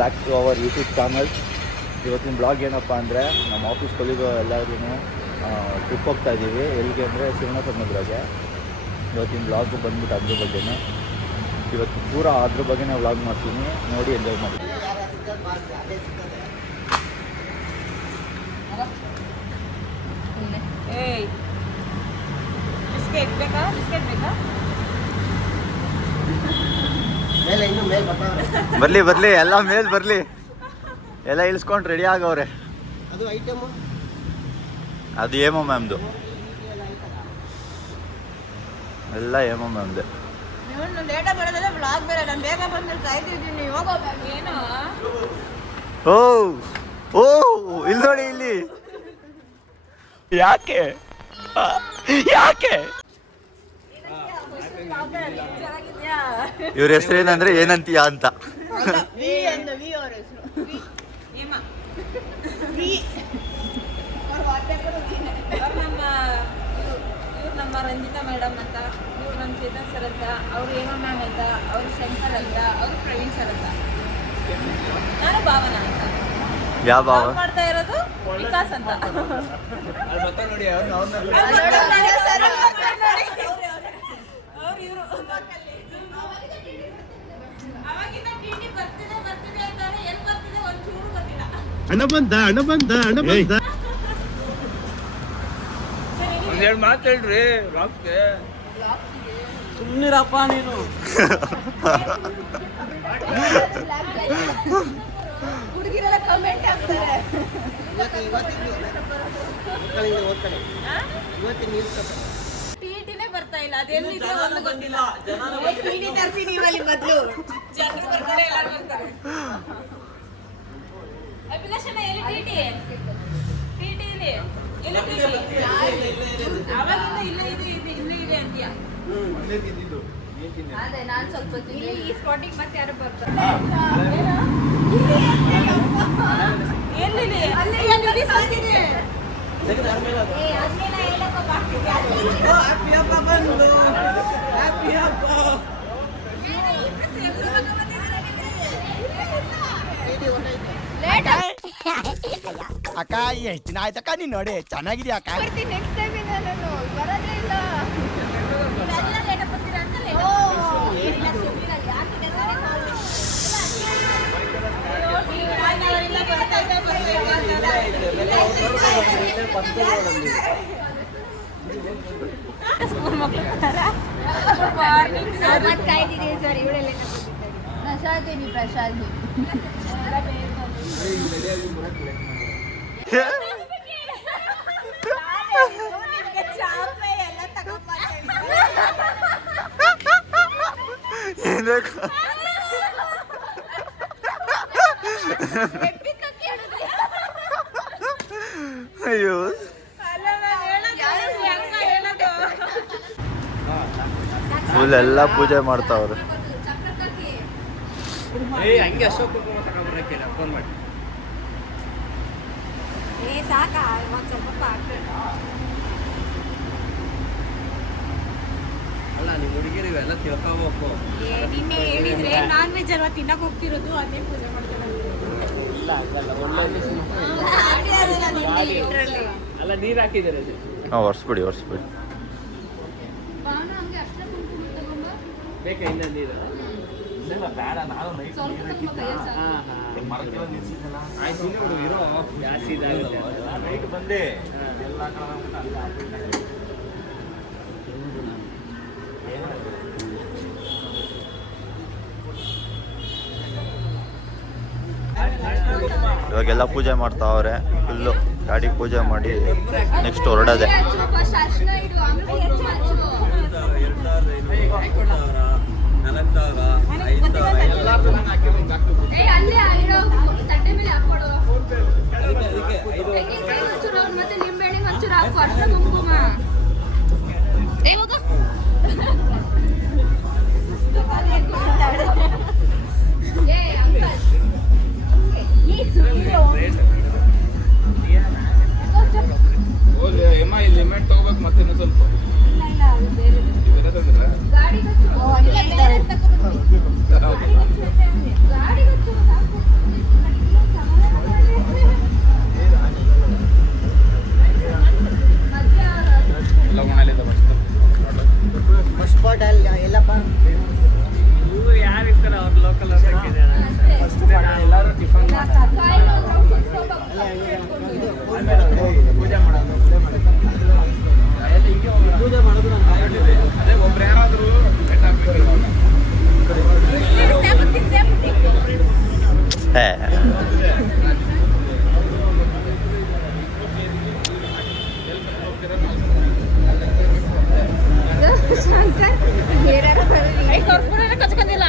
Back to our YouTube channel. ಇವತ್ತಿನ blog ಏನಪ್ಪ ಅಂದರೆ ನಮ್ಮ ಆಫೀಸ್ ಕೊಲಿಗೋ ಎಲ್ಲರೂ ಟ್ರಿಪ್ ಹೋಗ್ತಾ ಇದ್ದೀವಿ. ಎಲ್ಲಿಗೆ ಅಂದರೆ ಶಿವನ ಸಮುದ್ರಕ್ಕೆ. ಇವತ್ತಿನ ಬ್ಲಾಗು ಬಂದ್ಬಿಟ್ಟು ಅದ್ರ ಬಗ್ಗೆನೇ. ಇವತ್ತು ಪೂರ ಅದ್ರ ಬಗ್ಗೆನೇ ವ್ಲಾಗ್ ಮಾಡ್ತೀನಿ, ನೋಡಿ ಎಂಜಾಯ್ ಮಾಡಿ. ಬರ್ಲಿ ಬರ್ಲಿ ಎಲ್ಲ ಮೇಲ್ ಬರ್ಲಿ, ಎಲ್ಲ ಇಳಿಸ್ಕೊಂಡು ರೆಡಿ ಆಗವ್ರೆ. ಅದು ಏಮೋ ಮ್ಯಾಮ್ದು, ಎಲ್ಲ ಏಮೋ ಮ್ಯಾಮ್ದು. ಓ ಓ ಇಲ್ಲಿ ನೋಡಿ, ಇಲ್ಲಿ ಯಾಕೆ ಯಾಕೆ ಇವ್ರ ಹೆಸರು ಏನಂದ್ರೆ ಏನಂತೀಯ ಅಂತ. ನಮ್ಮ ರಂಜಿತಾ ಮೇಡಮ್ ಅಂತ, ಇವ್ರು ನಮ್ಮ ಚೇತನ್ ಸರ್ ಅಂತ, ಅವ್ರು ಹೇಮಾ ಮ್ಯಾಮ್ ಅಂತ, ಅವ್ರು ಶಂಕರ್ ಅಂತ, ಅವ್ರು ಪ್ರವೀಣ್ ಸರ್ ಅಂತ, ನಾನು ಭಾವನಾ ಅಂತ. ಯಾವ ಭಾವ ಮಾಡ್ತಾ ಇರೋದು ವಿಕಾಸ್ ಅಂತ. ನೋಡಿ ಒಂದೆರಡು ಮಾತು ಹೇಳ್ರಿ ರಾಕ್ಗೆ. ಸುಮ್ಮನಿರಪ್ಪ ನೀನು. ಹುಡುಗಿರೆಲ್ಲ ಕಮೆಂಟ್ ಹಾಕ್ತಾರೆ. ಟಿಟಿನೇ ಬರ್ತಾ ಇಲ್ಲ, ಅದೆಲ್ಲಿದೆ ಒಂದು ಗೊತ್ತಿಲ್ಲ. ಟಿಟಿ ತರಿಸಿ ನೀವಲ್ಲಿ ಮೊದಲು ಜನರು ಬರ್ತಾರೆ, ಎಲ್ಲರೂ ಬರ್ತಾರೆ. ಅಭಿಲಾಷನ ಎಲ್ಲಿ ಟಿಟಿ? ಟಿಟಿ ಇಲ್ಲಿ ಇಲ್ಲ, ಟಿಟಿ ಅವಾಗಿಂದ ಇಲ್ಲ, ಇದು ಇನ್ನೂ ಇದೆ ಅಂತೀಯ. ಅದೇ ನಾನು ಸ್ವಲ್ಪ ಈ ಸ್ಪಾಟಿಗೆ ಮತ್ತೆ ಯಾರು ಬರ್ತಾರೆ? ಎಲ್ಲಿ ಅಲ್ಲಿ ಸಾಕಿದೆ. ಅಕ್ಕ ಎಷ್ಟು ದಿನ ಆಯ್ತಕ್ಕ ನೀನ್ ನೋಡಿ, ಚೆನ್ನಾಗಿದ್ಯಾ ಅಕ್ಕ? ನೆಕ್ಸ್ಟ್ ಟೈಮ್ ನಾನು ಬರೋದೇ ಇಲ್ಲ. ಪ್ರಸಾದಿನಿ ಪ್ರಸಾದಿ ಅಯ್ಯೋ ಫುಲ್ ಎಲ್ಲ ಪೂಜೆ ಮಾಡ್ತಾವ್ರೆ. ಹಂಗೆ ಅಶೋಕ್ ತಗೊಂಡ್ಬರಕ್ಕೆ ಫೋನ್ ಮಾಡಿ. ಸಾಕ ಒಂದ್ ಸ್ವಲ್ಪ ಅಲ್ಲ ನೀವು ಹುಡುಗಿರು ಇವೆಲ್ಲ ತಿಳ್ಕೋಬೇಕು. ನಿನ್ನೆ ಹೇಳಿದ್ರೆ ನಾನ್ ವೆಜ್ ಅಲ್ವಾ ತಿನ್ನಕ್ ಹೋಗ್ತಿರೋದು, ಅದೇ ಪೂಜೆ ಮಾಡ್ತಾರೆ. ಇಲ್ಲ ಆಗಲ್ಲ, ಒಳ್ಳೆ ಅಲ್ಲ ನೀರು ಹಾಕಿದ್ದಾರೆ. ಒರ್ಸ್ಬಿಡಿ ಒರ್ಸ್ಬಿಡಿ. ಬೇಕಾ ಇನ್ನ ನೀರು? ಬೇಡ, ನಾನು ಆಯ್ತು ಇರೋ ಜಾಸ್ತಿ ಇದಾಗುತ್ತೆ. ನೈಟ್ ಬಂದೆ ಎಲ್ಲ ಇವಾಗೆಲ್ಲ ಪೂಜೆ ಮಾಡ್ತಾವ್ರೆ. ಫುಲ್ಲು ಗಾಡಿ ಪೂಜೆ ಮಾಡಿ ನೆಕ್ಸ್ಟ್ ಹೊರಡೋದೆ. ಮತ್ತೆ ನಿಂಬೆಹಣ್ಣಿ ಒಂಚೂರು ಹಾಕು, ಅರ್ಧ ಕುಂಕುಮ. ಲಿಮಿಟ್ ತಗೋಬೇಕು ಮತ್ತೆ ಇನ್ನೂ ಸ್ವಲ್ಪ. ಗಾಡಿ ಕರ್ಪೂರನೇ ಕಚ್ಕೊಂಡಿಲ್ಲ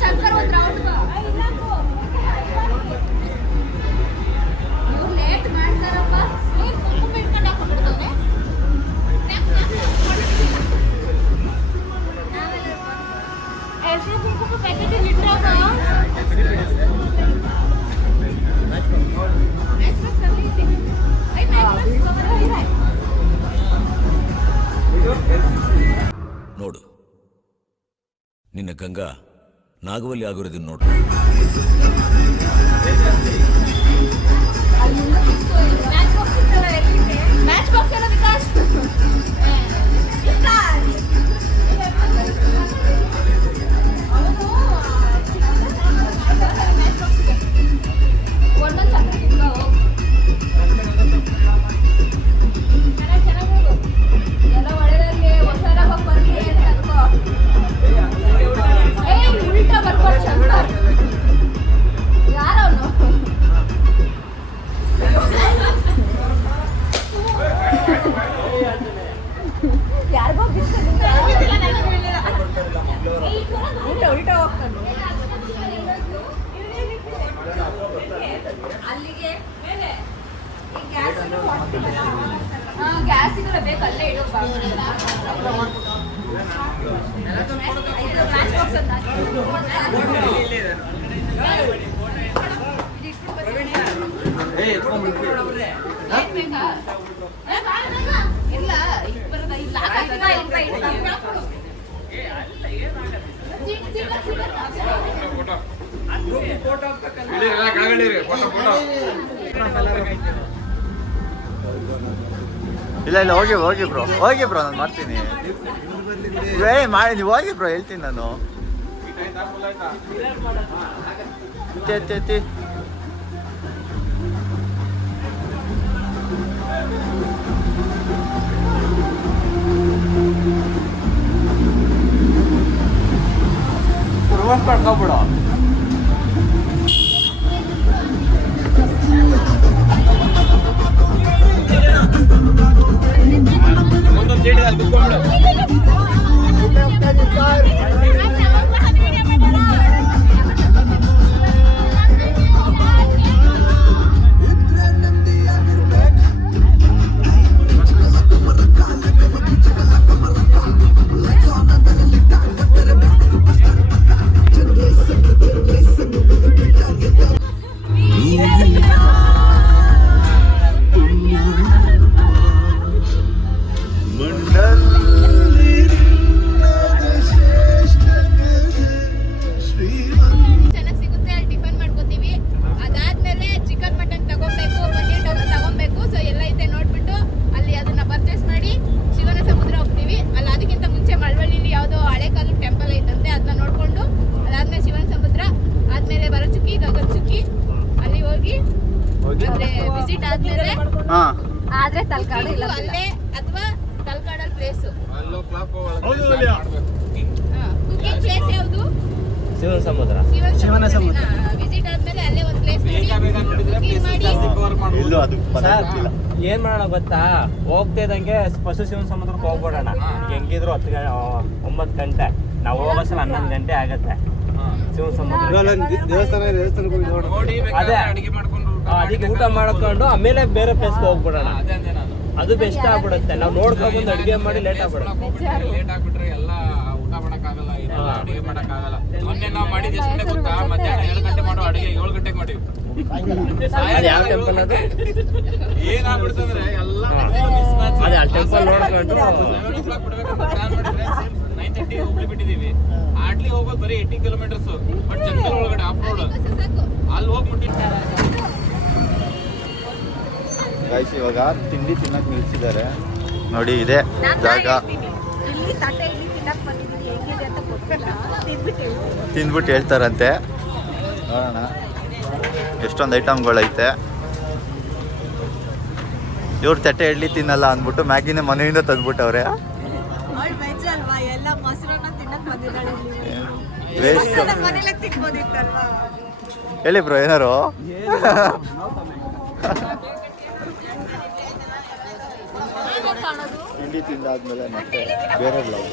ಶಂಕರ್ ಒಂದು ರೌಂಡ್ ಲೇಟ್ ಮಾಡ್ತಾರಪ್ಪ ಬಿಟ್ಕೊಂಡು ಹಾಕೊಂಡ್ಬಿಡ್ತಾನೆ ಎಷ್ಟು ಕುಂಕುಮ ಪ್ಯಾಕೆಟ್ ಇಟ್ಟಾಗ ನೋಡು ನಿನ್ನ ಗಂಗಾ ನಾಗವಲ್ಲಿ ಆಗಿರೋದನ್ನ ನೋಡು. ಮ್ಯಾಚ್ ಬಾಕ್ಸ್ ಎಲ್ಲ ವಿಕಾಸ್ ಒಂದೊಂದು ಚಕ್ರ ಎಲ್ಲ ಒಳ್ಳೆದಾಗ್ಲಿ ಹುಷಾರಾಗಿ ಹೋಗಿ ಬರ್ಲಿ ಅಂತ ಅನ್ಕೋ ಉಲ್ಟಾ ಬರ್ಬೋದು ಶಂಕರ್ ಯಾರವನು ಯಾರಿಗೋ ಉಲ್ಟಾ ಹೋಗ್ತಾನೆ ಅಲ್ಲಿಗೆ ಗ್ಯಾಸ್ ಇದೆಲ್ಲ ಬೇಕು ಅಲ್ಲೇ ಇಡೋ ಇಲ್ಲ ಇಲ್ಲ ಇಲ್ಲ ಹೋಗಿ ಬ್ರೋ ನಾನು ಮಾಡ್ತೀನಿ. ಮಾಡಿ ನೀವು ಹೋಗಿ ಬ್ರೋ, ಹೇಳ್ತೀನಿ ನಾನು. ಎತ್ತಿ ರಿವರ್ಸ್ ಮಾಡ್ಕೊಬಿಡು. ಒಂದೊಂದು ಸೀಟ್ ಕುತ್ಕೊಂಡ್ಬಿಡು. ಆದ್ರೆ ತಲಕಾಡು ಇಲ್ಲ ಅಲ್ಲೇ ಅಥವಾ ತಲಕಾಡಲ್ಲಿ ಪ್ಲೇಸ್ ಕುಕಿಂಗ್ ಪ್ಲೇಸ್ ಯಾವುದು? ಶಿವನ ಸಮುದ್ರ. ಶಿವನ ಸಮುದ್ರ ವಿಸಿಟ್ ಆದ್ಮೇಲೆ ಅಲ್ಲೇ ಒಂದು ಪ್ಲೇಸ್ ಇಲ್ಲೂ ಅದು ಏನ್ ಮಾಡೋಣ ಗೊತ್ತಾ, ಹೋಗ್ತಿದಂಗೆ ಫಸ್ಟ್ ಶಿವನ ಸಮುದ್ರಕ್ಕೆ ಹೋಗ್ಬಿಡೋಣ. ಹೆಂಗಿದ್ರು 9 ಗಂಟೆ, ನಾವು ಹೋಗೋಸಲ 11 ಗಂಟೆ ಆಗತ್ತೆ. ಶಿವನ ಸಮುದ್ರ ಅದೇ ಅದಕ್ಕೆ ಊಟ ಮಾಡ್ಕೊಂಡು ಆಮೇಲೆ ಬೇರೆ ಪ್ಲೇಸ್ಗೆ ಹೋಗ್ಬಿಡೋಣ. ಅದು ಬೆಸ್ಟ್ ಆಗ್ಬಿಡುತ್ತೆ. ನಾವು ನೋಡ್ಕೊಂಡ್ಬಂದು ಅಡಿಗೆ ಮಾಡಿ ಲೇಟ್ ಆಗ್ಬಿಡುತ್ತೆ. ಲೇಟ್ ಆಗ್ಬಿಟ್ರೆ ಎಲ್ಲ ಊಟ ಮಾಡಕ್ಕಾಗಲ್ಲ, ಅಡಿಗೆ ಮಾಡಕ್ಕಾಗಲ್ಲ. ಮೊನ್ನೆ ನಾವು ಮಾಡಿದ ಎಷ್ಟು ಗೊತ್ತಾ, ಮಧ್ಯಾಹ್ನ 7 ಗಂಟೆ ಮಾಡೋ ಅಡಿಗೆ 7 ಗಂಟೆಗೆ ಮಾಡಿವಿ. ಯಾವ ಟೆಂಪಲ್ ಅದು? ಏನಾಗ್ಬಿಡ್ತಂದ್ರೆ ಎಲ್ಲ ಅದೇ ಆ ಟೆಂಪಲ್ ನೋಡ್ಕೊಂಡು 11 o'clock ಬಿಡ್ಬೇಕಂತ ಪ್ಲಾನ್ ಮಾಡಿದ್ರೆ 9:30 ಹುಬ್ಳಿ ಬಿಟ್ಟಿದೀವಿ. ಆಡ್ಲಿ ಹೋಗೋದು ಬರೀ 80 ಕಿಲೋಮೀಟರ್ಸ್, ಬಟ್ ಜಂಗಲ್ ಒಳಗಡೆ ಆಫ್ ರೋಡ್, ಅಲ್ಲಿ ಹೋಗ್ಬಿಟ್ಟಿರ್ತಾರೆ. ಗೈಸ್ ಇವಾಗ ತಿಂಡಿ ತಿನ್ನಕ್ಕೆ ನಿಲ್ಸಿದ್ದಾರೆ ನೋಡಿ. ಇದೆ ಜಾಗ. ತಿಂದ್ಬಿಟ್ಟು ಹೇಳ್ತಾರಂತೆ. ನೋಡೋಣ ಎಷ್ಟೊಂದು ಐಟಮ್ಗಳೈತೆ. ಇವ್ರು ತಟ್ಟೆ ಇಡ್ಲಿ ತಿನ್ನಲ್ಲ ಅಂದ್ಬಿಟ್ಟು ಮ್ಯಾಗಿನೇ ಮನೆಯಿಂದ ತಂದ್ಬಿಟ್ಟವ್ರೆ. ವೇಸ್ಟ್. ಹೇಳಿ ಬ್ರೋ ಏನಾರು. ತಿಂಡಿ ತಿಂದಾದ್ಮೇಲೆ ಮತ್ತೆ ಬೇರೆ ಬ್ಲಾಗ್.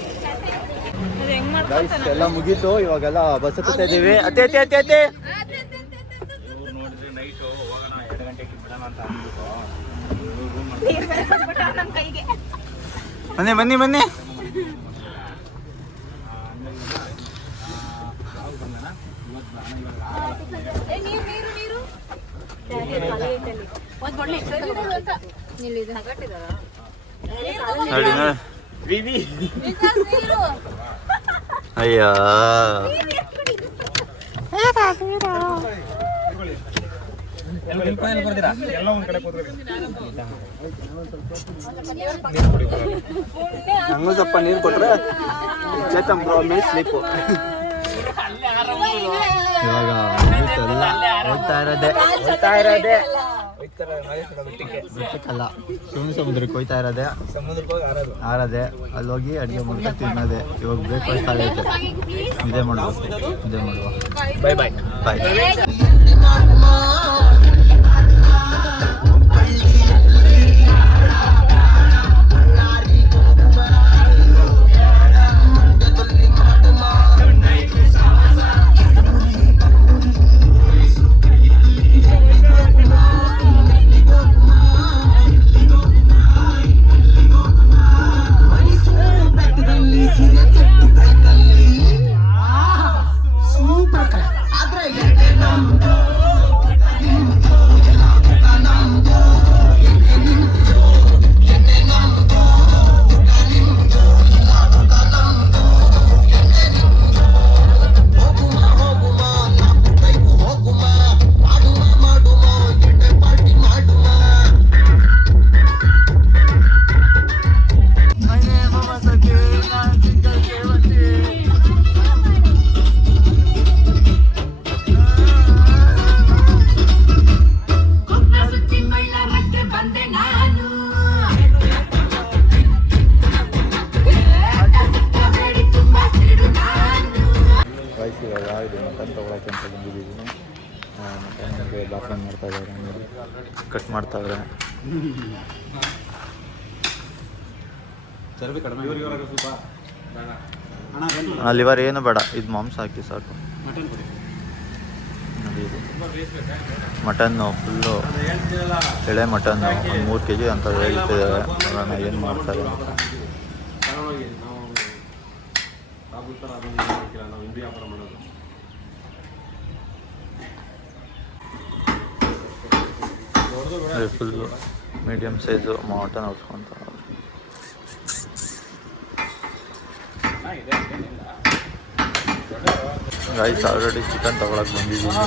ಅದು ಹೆಂಗ್ ಗೈಸ್ ಮಾಡ್ಕೊತಾನೆ ಎಲ್ಲ ಮುಗೀತು, ಇವಾಗೆಲ್ಲ ಬಸ್ ಹತ್ತುತ್ತಾ ಇದ್ದೀವಿ. ಅತ್ತೆ ಅತ್ತೆ ಅತ್ತೆ ಅತ್ತೆ ನೋಡಿದ್ರೆ ನೈಟು ಹೋಗೋಣ 2 ಗಂಟೆಗೆ ಬಿಡೋಣ ಅಂತ ಅಂದ್ಬಿಟ್ಟು ನೀರ್ ಬೇರೆ ಕೊಟ್ಬಿಟ್ಟ ನಮ್ ಕೈಗೆ. ಬನ್ನಿ ಬನ್ನಿ ಬನ್ನಿ. ಏ, ನೀರು ನೀರು ನೀರು ಒಂದ್ ಬೊಳ್ಳೆ ಇಲ್ಲಿದೆ ಹಗಟ್ಟಿದಾರ ನೋಡಿ ನೋಡಿ. ನೀರು ಅಯ್ಯ ನಂಗೂ ಸ್ವಲ್ಪ ನೀರು ಕೊಟ್ರೆ ಚೇತನ್ ಬ್ರೋ ಮೇಲೆ ಸ್ಲೀಪು. ಇವಾಗ ಹೋಗ್ತಾ ಇರೋದೇ ಬಿಟ್ಟಕ್ಕಲ್ಲ, ಸಮುದ್ರಕ್ಕೆ ಹೋಗ್ತಾ ಇರೋದೆ, ಆರದೆ ಅಲ್ಲಿ ಹೋಗಿ ಅಡುಗೆ ಮಾಡ್ಕೊಂಡು ತಿನ್ನೋದೆ. ಇವಾಗ ಬ್ರೇಕ್ಫಾಸ್ಟ್ ಆಗೈತೆ, ಇದೇ ಮಾಡುವ. ಬಾಯ್ ಬಾಯ್ ಬಾಯ್. ಕಟ್ ಮಾಡ್ತಾವ್ರೆ. ಲಿವರ್ ಏನು ಬೇಡ, ಇದು ಮಾಂಸ ಹಾಕಿ ಸಾಕು. ನೋಡಿ ಇದು ಮಟನ್ನು ಫುಲ್ಲು ಎಳೆ ಮಟನ್ನು, ಒಂದು 3 kg ಅಂತ ಹೇಳ್ತಿದ್ದಾರೆ. ನೋಡೋಣ ಏನು ಮಾಡ್ತಾರೆ ಅಂತ. ಫುಲ್ಲು ಮೀಡಿಯಮ್ ಸೈಜು ಮಟನ್ ಹೊಡ್ಸ್ಕೊಂತ. ಗೈಸ್ ಆಲ್ರೆಡಿ ಚಿಕನ್ ತಗೊಳಕ್ಕೆ ಬಂದಿದ್ದೀನಿ.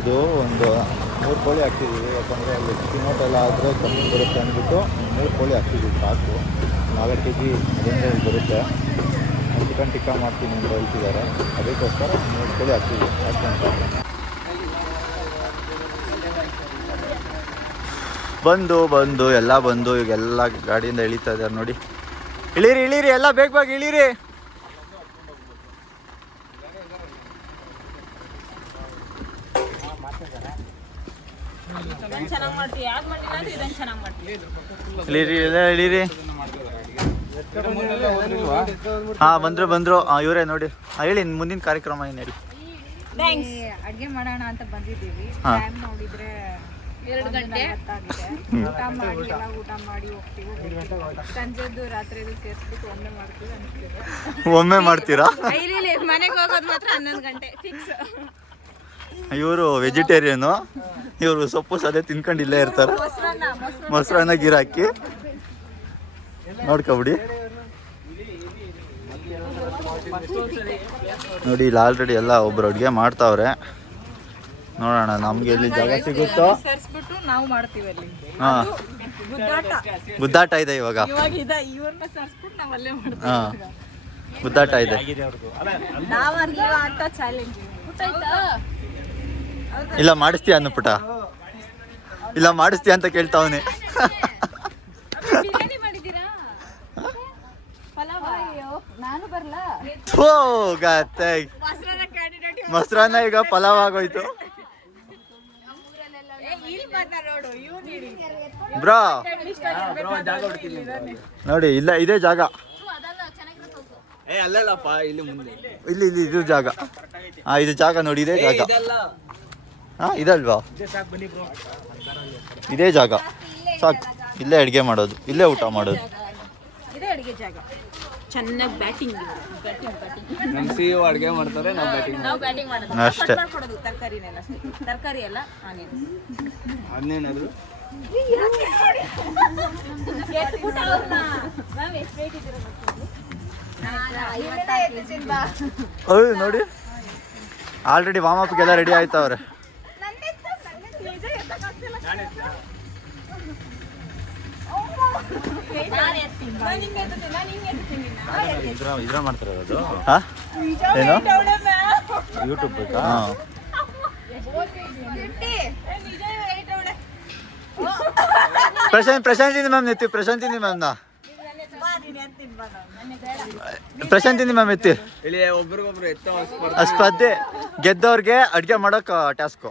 ಇದು ಒಂದು 3 ಕೋಳಿ ಹಾಕ್ತಿದ್ದೀವಿ, ಯಾಕಂದರೆ ಅಲ್ಲಿ ಟೊಮೊಟೊ ಎಲ್ಲ ಆದರೆ ಕಮ್ಮಿ ಬರುತ್ತೆ ಅಂದ್ಬಿಟ್ಟು 3 ಕೋಳಿ ಹಾಕ್ತಿದ್ದೀವಿ ಸಾಕು. 4 kg ಅದರಿಂದ ಬರುತ್ತೆ. ಚಿಕನ್ ಟಿಕ್ಕಾ ಮಾಡ್ತೀನಿ ಅಂತ ಹೇಳ್ತಿದ್ದಾರೆ, ಅದಕ್ಕೋಸ್ಕರ 3 ಕೋಳಿ ಹಾಕ್ತಿದ್ದೀವಿ. ಬಂದು ಎಲ್ಲ ಬಂದು ಈಗೆಲ್ಲ ಗಾಡಿಯಿಂದ ಇಳಿತಾ ಇದ್ದಾರೆ ನೋಡಿ. ಇಳೀರಿ ಎಲ್ಲ ಬೇಗ ಇಳೀರಿ. ಚೆನ್ನಾಗಿ ಮಾಡ್ತೀವಿ, ಯಾವ್ದು ಮಾಡಿಲ್ಲ ಅಂದ್ರೆ ಇದನ್ನ ಚೆನ್ನಾಗಿ ಮಾಡ್ತೀವಿ. ಇಳೀರಿ. ಹಾಂ ಬಂದರು ಇವರೇ ನೋಡಿ. ಹೇಳಿ ಮುಂದಿನ ಕಾರ್ಯಕ್ರಮ ಏನು ಹೇಳಿ. ಅಡ್ಗೆ ಮಾಡೋಣ ಅಂತ ಬಂದಿದ್ದೀವಿ. ಹಾ. ಟೈಮ್ ನೋಡಿದ್ರೆ 2 ಗಂಟೆ ಊಟ ಮಾಡಿ ಹೋಗ್ತೀವಿ. ಸಂಜೆದ್ದು ರಾತ್ರಿದು ಸೇರಿಸ್ಬಿಟ್ಟು ಒಮ್ಮೆ ಮಾಡ್ತೀವಿ ಅನಿಸ್ತಿದೆ. ಒಮ್ಮೆ ಮಾಡ್ತೀರಾ? ಇಲ್ಲಿ ಮನೆಗೆ ಹೋಗೋದು ಮಾತ್ರ 11 ಗಂಟೆ ಫಿಕ್ಸ್. ಇವರು ವೆಜಿಟೇರಿಯನು, ಇವರು ಸೊಪ್ಪು ಸದೇ ತಿನ್ಕೊಂಡು ಇಲ್ಲೇ ಇರ್ತಾರೆ. ಮೊಸರನ್ನ ಗಿರಾಕಿ ನೋಡ್ಕೊಬಿಡಿ. ನೋಡಿ ಇಲ್ಲಿ ಆಲ್ರೆಡಿ ಎಲ್ಲ ಒಬ್ರು ಅಡುಗೆ ಮಾಡ್ತಾವ್ರೆ. ನೋಡೋಣ ನಮ್ಗೆ ಎಲ್ಲಿ ಜಾಗ ಸಿಗುತ್ತೋ. ಸೇರಿಸ್ಬಿಟ್ಟು ನಾವು ಮಾಡ್ತೀವಿ ಅಲ್ಲಿ. ಹಾಂ, ಗುದ್ದಾಟ ಇದೆ ಇವಾಗ. ಇವ್ರನ್ನ ಸೇರಿಸ್ಬಿಟ್ಟು ನಾವು ಅಲ್ಲೇ ಮಾಡ್ತೀವಿ. ಹಾಂ, ಗುದ್ದಾಟ ಇದೆ. ನಾವ ನೀವ ಅಂತ ಚಾಲೆಂಜ್. ಇಲ್ಲ ಮಾಡಿಸ್ತೀಯ ಅನ್ನು ಪುಟ, ಇಲ್ಲ ಮಾಡಿಸ್ತೀಯ ಅಂತ ಕೇಳ್ತಾವನೆ. ಗತ್ತೆ ಮೊಸರನ್ನ ಈಗ ಪಲಾವ್ ಆಗೋಯ್ತು ಬ್ರೋ. ನೋಡಿ ಇಲ್ಲ ಇದೇ ಜಾಗ, ಇಲ್ಲಿ ಇದು ಜಾಗ. ಇದು ಜಾಗ ನೋಡಿ, ಇದೇ ಜಾಗ. ಇದಲ್ವಾ, ಇದೇ ಜಾಗ ಸಾಕು. ಇಲ್ಲೇ ಅಡುಗೆ ಮಾಡೋದು, ಇಲ್ಲೇ ಊಟ ಮಾಡೋದು. ಇದೇ ಅಡುಗೆ ಜಾಗ. ಚೆನ್ನಾಗಿ ಬ್ಯಾಟಿಂಗ್ ನಮ್ಮ CEO ಅಡುಗೆ ಮಾಡ್ತಾರೆ, ನಾವು ಬ್ಯಾಟಿಂಗ್ ಮಾಡೋದು. ಅಷ್ಟೇ. ಮಾಡ್ಕೊಡೋದು ತರಕಾರಿನೆಲ್ಲ, ತರಕಾರಿ ಎಲ್ಲ ಅದನ್ನೇನಾದ್ರು ನೋಡಿ ಆಲ್ರೆಡಿ ವಾರ್ಮ್ ಅಪ್ಗೆಲ್ಲ ರೆಡಿ ಆಯ್ತವ್ರೆ. ಇದ್ರ ಮಾಡ್ತಿರೋದು ಏನು ಯೂಟ್ಯೂಬ್ ಬೇಕಾ? ಪ್ರಶಾಂತಿನಿ ಮ್ಯಾಮ್ ಎತ್ತಿ, ಪ್ರಶಾಂತಿನಿ ಮ್ಯಾಮ್ನ ಪ್ರಶಾಂತಿನಿ ಮ್ಯಾಮ್ ಎತ್ತಿ. ಇಲ್ಲಿ ಒಬ್ರಿಗೊಬ್ರು ಎತ್ತೋ ಸ್ಪರ್ಧೆ ಗೆದ್ದವ್ರಿಗೆ ಅಡ್ಗೆ ಮಾಡೋಕ್ ಟಾಸ್ಕು.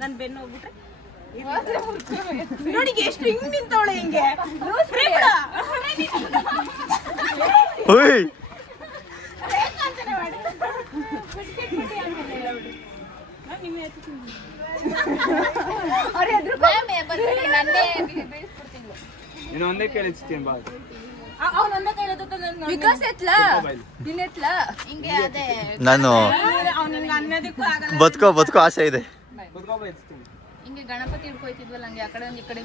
ನನ್ ಬೆನ್ನು ಹೋಗ್ಬಿಟ್ರೆ ನೋಡಿ ಎಷ್ಟು ಹಿಂಗ್ ನಿಂತವಳೆ ಹಿಂಗೆ. ಹುಯ್ ನೀನು ಒಂದೇ ಕೇಳಿಸ್ತೀನಿ ಬಾ. ಅವನೊಂದೇ ಕೈ ವಿಕಾಸ್ ಎತ್ಲಾ ನಿನ್ನ ಎತ್ಲಾ ಹಿಂಗೆ ಅದೇ ನಾನು ಅವನಿಗೆ ಅನ್ನೋದಕ್ಕೂ ಆಗಲ್ಲ. ಬದುಕೋ ಆಸೆ ಇದೆ. ಹಿಂಗೆ ಗಣಪತಿ ಹಿಡ್ಕೊಯ್ತಿದ್ವಲ್ಲ ಹಂಗೆ ಆ ಕಡೆ ಒಂದು ಈ ಕಡೆ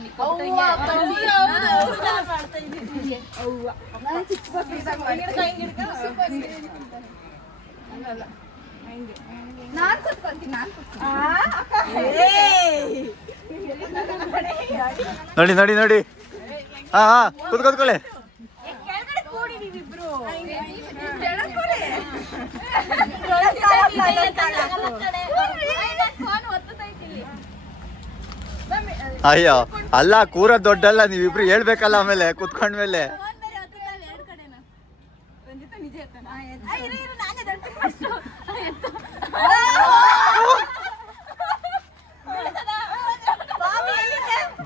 ನೋಡಿ ನೋಡಿ ನೋಡಿ. ಹಾ ಕೂತ್ಕೊಳ್ಳಿ. ಅಯ್ಯೋ ಅಲ್ಲ, ಕೂರ ದೊಡ್ಡಲ್ಲ, ನೀವಿಬ್ರು ಹೇಳ್ಬೇಕಲ್ಲ ಆಮೇಲೆ ಕುತ್ಕೊಂಡ್ಮೇಲೆ.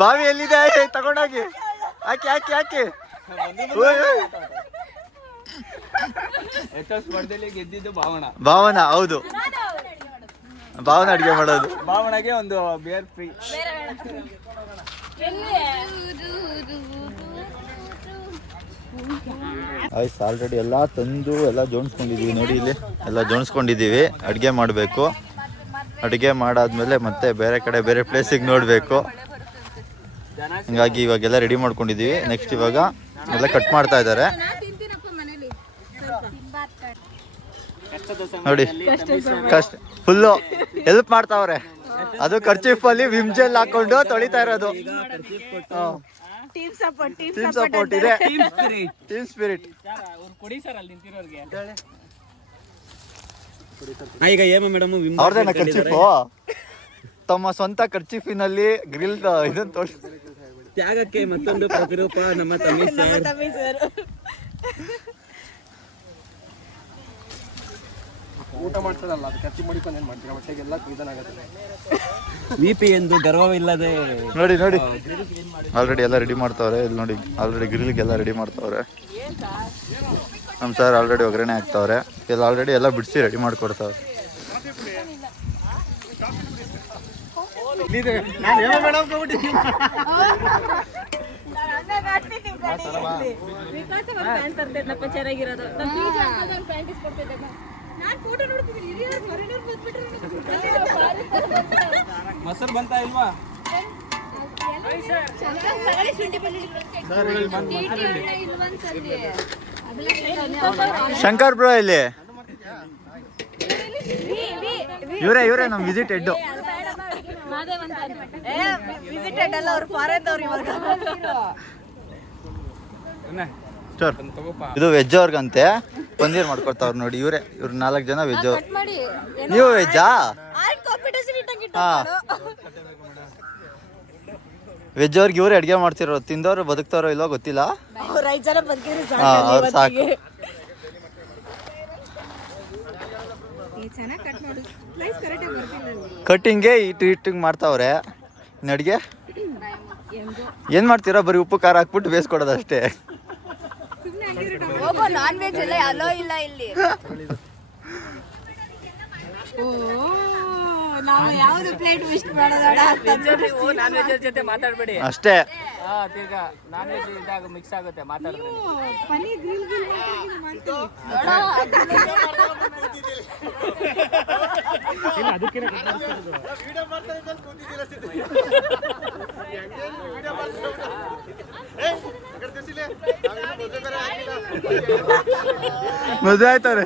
ಬಾವಿ ಎಲ್ಲಿದೆ? ತಗೊಂಡೋಗಿ ಹಾಕಿ ಹಾಕಿ ಹಾಕಿ. ಸ್ಪರ್ಧೆಯಲ್ಲಿ ಗೆದ್ದಿದ್ದು ಭಾವನಾ. ಹೌದು, ಭಾವನಾ ಅಡ್ಗೆ ಮಾಡೋದು. ಭಾವನೆಗೆ ಒಂದು ಬಿಯರ್ ಫ್ರೀ. ಆಯ್ತು, ಆಲ್ರೆಡಿ ಎಲ್ಲ ತಂದು ಎಲ್ಲ ಜೋಡಿಸ್ಕೊಂಡಿದ್ದೀವಿ. ನೋಡಿ ಇಲ್ಲಿ ಎಲ್ಲ ಜೋಡಿಸ್ಕೊಂಡಿದ್ದೀವಿ. ಅಡುಗೆ ಮಾಡಬೇಕು. ಅಡುಗೆ ಮಾಡಾದ್ಮೇಲೆ ಮತ್ತೆ ಬೇರೆ ಕಡೆ ಬೇರೆ ಪ್ಲೇಸಿಗೆ ನೋಡಬೇಕು. ಹೀಗಾಗಿ ಇವಾಗೆಲ್ಲ ರೆಡಿ ಮಾಡ್ಕೊಂಡಿದ್ದೀವಿ. ನೆಕ್ಸ್ಟ್ ಇವಾಗ ಎಲ್ಲ ಕಟ್ ಮಾಡ್ತಾ ಇದ್ದಾರೆ ನೋಡಿ. ಕಷ್ಟ ಫುಲ್ಲು ಹೆಲ್ಪ್ ಮಾಡ್ತಾವ್ರೆ. ಅದು ಕರ್ಚೀಫಲ್ಲಿ ವಿಮ್ ಜೆಲ್ ಹಾಕೊಂಡು ತೊಳಿತಾ ಇರೋದು. ಟೀಮ್ ಸಪೋರ್ಟ್ ಇದೆ, ಟೀಮ್ ಸ್ಪಿರಿಟ್. ಈಗ ಏಮ ಮೇಡಮ್ ಅವ್ರದೇನ ಕರ್ಚೀಫು? ತಮ್ಮ ಸ್ವಂತ ಕರ್ಚೀಫಿನಲ್ಲಿ ಗ್ರಿಲ್ ಇದನ್ನ ತೊಳಿ. ತ್ಯಾಗಕ್ಕೆ ಮತ್ತೊಂದು ಪ್ರತಿರೂಪ ನಮ್ಮ ತಮ್ಮಿ ಸರ್. ಊಟ ಮಾಡ್ತಾರಲ್ಲ, ಅದು ಕಚ್ಚಿ ಮಡಿಕೊಂಡು ಏನು ಮಾಡ್ತೀರಾ? ಹೊಟ್ಟೆಗೆಲ್ಲ ಇದಾಗುತ್ತೆ. ವಿಪಿ ಎಂದು ಗರ್ವವಿಲ್ಲದೆ ನೋಡಿ ನೋಡಿ ಆಲ್ರೆಡಿ ಎಲ್ಲ ರೆಡಿ ಮಾಡ್ತಾವ್ರೆ. ಇಲ್ಲಿ ನೋಡಿ ಆಲ್ರೆಡಿ ಗ್ರಿಲ್ಗೆಲ್ಲ ರೆಡಿ ಮಾಡ್ತಾವ್ರೆ. ನಮ್ಮ ಸರ್ ಆಲ್ರೆಡಿ ಒಗ್ಗರಣೆ ಹಾಕ್ತಾವ್ರೆ. ಎಲ್ಲ ಆಲ್ರೆಡಿ ಎಲ್ಲ ಬಿಡಿಸಿ ರೆಡಿ ಮಾಡ್ಕೊಡ್ತಾವ್ರೆ. ಮೊಸರು ಬಂತಾ ಇಲ್ವಾ? ಶಂಕರ್ ಬ್ರೋ ಇಲ್ಲಿ ಇವರೇ ನಮ್ಮ ವಿಸಿಟ್ ಹೆಡ್. ವಿಸಿಟೆಡ್ ಅಲ್ಲ, ಅವ್ರು ಫಾರೆನ್ ಅವ್ರು ಇವಾಗ. ಸರ್ ಇದು ವೆಜ್ ಅವ್ರಿಗಂತೆ ಪನ್ನೀರ್ ಮಾಡ್ಕೊಡ್ತಾವ್ರು ನೋಡಿ. ಇವ್ರು 4 ಜನ ವೆಜ್. ನೀವು ವೆಜ್ಜಾ? ಹಾ ವೆಜ್ ಅವ್ರಿಗೆ ಇವ್ರು ಅಡುಗೆ ಮಾಡ್ತಿರೋ, ತಿಂದವ್ರು ಬದುಕ್ತಾರೋ ಇಲ್ಲೋ ಗೊತ್ತಿಲ್ಲ. ಅವ್ರು 5 ಜನ ಬದುಕಿದ್ರೆ ಅವ್ರು ಸಾಕು. ಚೆನ್ನಾಗಿ ಕಟ್ ಮಾಡು, ಸ್ಲೈಸ್ ಕರೆಕ್ಟಾಗಿ ಬರ್ತಿಲ್ಲ. ಕಟ್ಟಿಂಗೆ ಇಟ್ಟಿಂಗ್ ಮಾಡ್ತಾವ್ರೆ. ಇನ್ನು ಅಡುಗೆ ಏನು ಮಾಡ್ತೀರಾ? ಬರೀ ಉಪ್ಪು ಖಾರ ಹಾಕ್ಬಿಟ್ಟು ಬೇಯಿಸ್ಕೊಡೋದು ಅಷ್ಟೇ. ಹೋಗೋ, ನಾನ್ ವೆಜ್ ಎಲ್ಲ ಅಲೋ ಇಲ್ಲ ಇಲ್ಲಿ. ನಾವು ಯಾವ್ದು ಪ್ಲೇಟ್ ವೇಸ್ಟ್ ಮಾಡೋದಾಡ ನೀವು ನಾನ್ ವೆಜ್ ಜೊತೆ ಮಾತಾಡಬೇಡಿ ಅಷ್ಟೇ. ತಿರ್ಗಾ ನಾನ್ ವೆಜ್ ಇದ್ದಾಗ ಮಿಕ್ಸ್ ಆಗುತ್ತೆ, ಮಾತಾಡಬೇಡಿ. ಪನ್ನೀರ್ ಗ್ರಿಲ್ ಮದುವೆ ಆಯ್ತವ್ರೆ.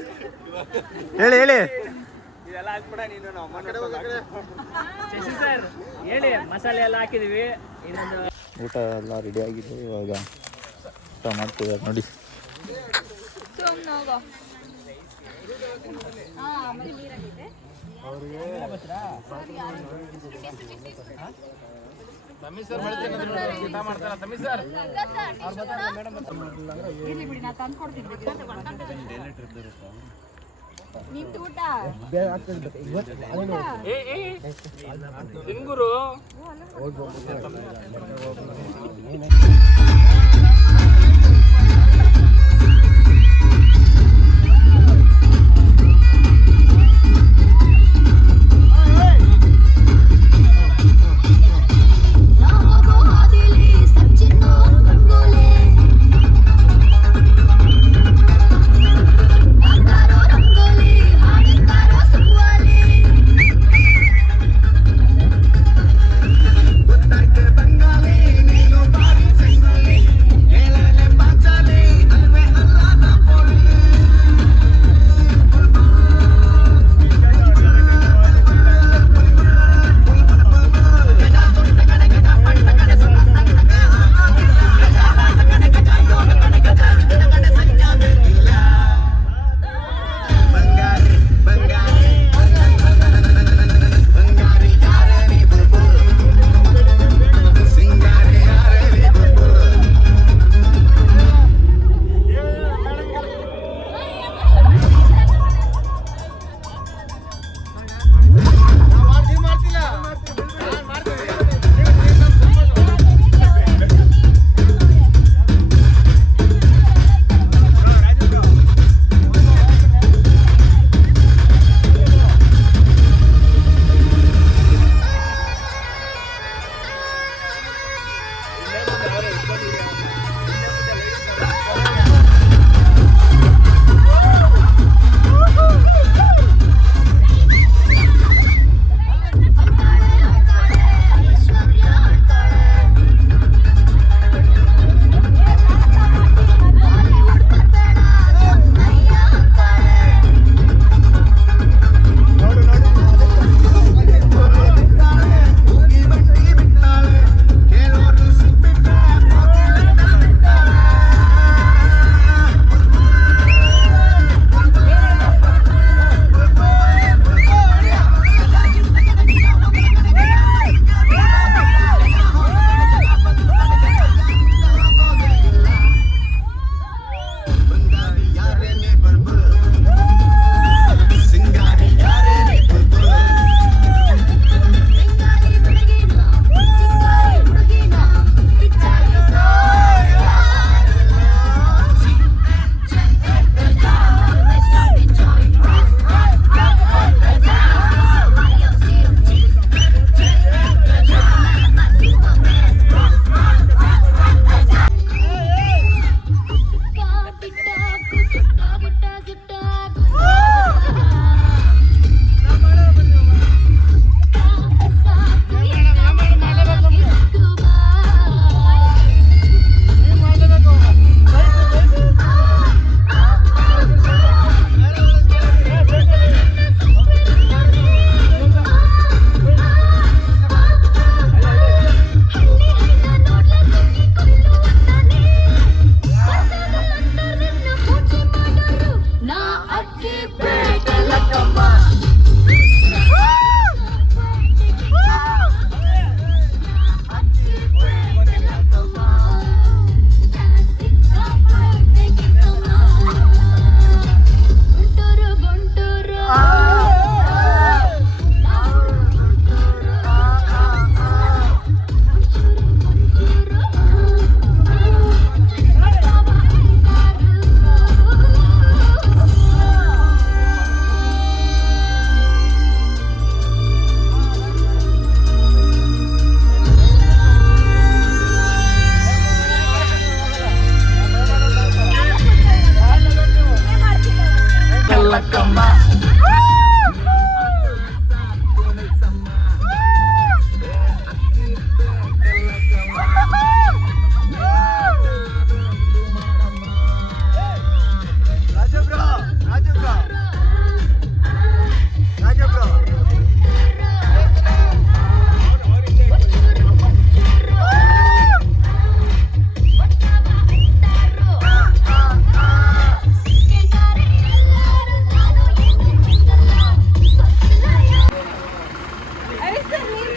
ಹೇಳಿ ಹೇಳಿ. ಇದೆಲ್ಲ ಹಾಕ್ಬಿಡ ನೀನು. ಶಶಿ ಸರ್ ಹೇಳಿ, ಮಸಾಲೆ ಎಲ್ಲ ಹಾಕಿದೀವಿ. ಇನ್ನೊಂದು ಊಟ ಎಲ್ಲ ರೆಡಿ ಆಗಿದೆ. ಇವಾಗ ಊಟ ಮಾಡ್ತಿದ್ದಾರೆ ನೋಡಿ. ತಮ್ಮಿ ಸರ್ ಊಟ ಮಾಡ್ತಾರ. ತಮ್ಮಿ ಸರ್ ಇರ್ಲಿ ಬಿಡಿ, ನಾ ತಂದು ಕೊಡ್ತೀನಿ. ನಿಂತು ಊಟ ತಿಂಗುರು ಬಂಗಾಳಿ ನೀನು ಬಾರಿ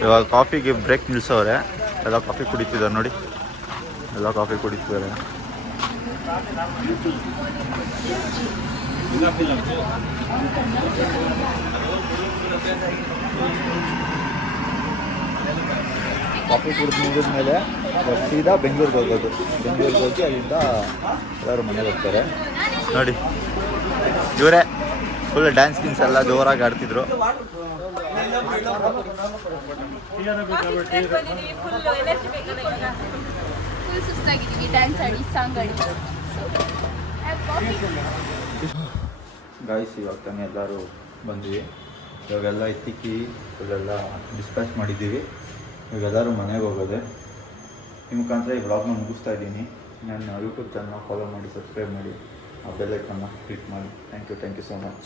ಇವಾಗ ಕಾಫಿಗೆ ಬ್ರೇಕ್ ನಿಲ್ಸವ್ರೆ. ಎಲ್ಲ ಕಾಫಿ ಕುಡಿತಿದ್ದಾರೆ ನೋಡಿ, ಎಲ್ಲ ಕಾಫಿ ಕುಡಿತಿದ್ದಾರೆ. ಕಾಫಿ ಕುಡಿದು ಮುಗಿದ ಮೇಲೆ ಸೀದಾ ಬೆಂಗಳೂರಿಗೆ ಹೋಗೋದು. ಬೆಂಗಳೂರಿಗೆ ಹೋಗಿ ಅಲ್ಲಿಂದ ಎಲ್ಲರೂ ಮನೆಗೆ ಹೋಗ್ತಾರೆ. ನೋಡಿ ಇವರೇ ಫುಲ್ ಡ್ಯಾನ್ಸ್ ಗಿನ್ಸ್ ಎಲ್ಲ ಜೋರಾಗಿ ಆಡ್ತಿದ್ರು. ಫುಲ್ ಎನರ್ಜಿ ಬೇಕಲ್ಲ ಇವಾಗ. ಫುಲ್ ಸುಸ್ತಾಗಿದ್ದೀವಿ ಡ್ಯಾನ್ಸ್ ಆಡಿ ಸಾಂಗ್ ಆಡಿ. ಗಾಯ್ಸ್ ಇವಾಗ ತಾನೇ ಎಲ್ಲರೂ ಬಂದ್ವಿ. ಇವಾಗೆಲ್ಲ ಎತ್ತಿಕ್ಕಿ ಫುಲ್ಲೆಲ್ಲ ಡಿಸ್ಪ್ಯಾಚ್ ಮಾಡಿದ್ದೀವಿ. ಇವಾಗೆಲ್ಲರೂ ಮನೆಗೆ ಹೋಗೋದೆ. ಈ ಮುಖಾಂತರ ಈ ವ್ಲಾಗ್ನ ಮುಗಿಸ್ತಾ ಇದ್ದೀನಿ. ನನ್ನ ಯೂಟ್ಯೂಬ್ ಚಾನಲ್ನ ಫಾಲೋ ಮಾಡಿ, ಸಬ್ಸ್ಕ್ರೈಬ್ ಮಾಡಿ, ಆ ಬೆಲ್ ಐಕನ್ನ ಕ್ಲಿಕ್ ಮಾಡಿ. Thank you so much.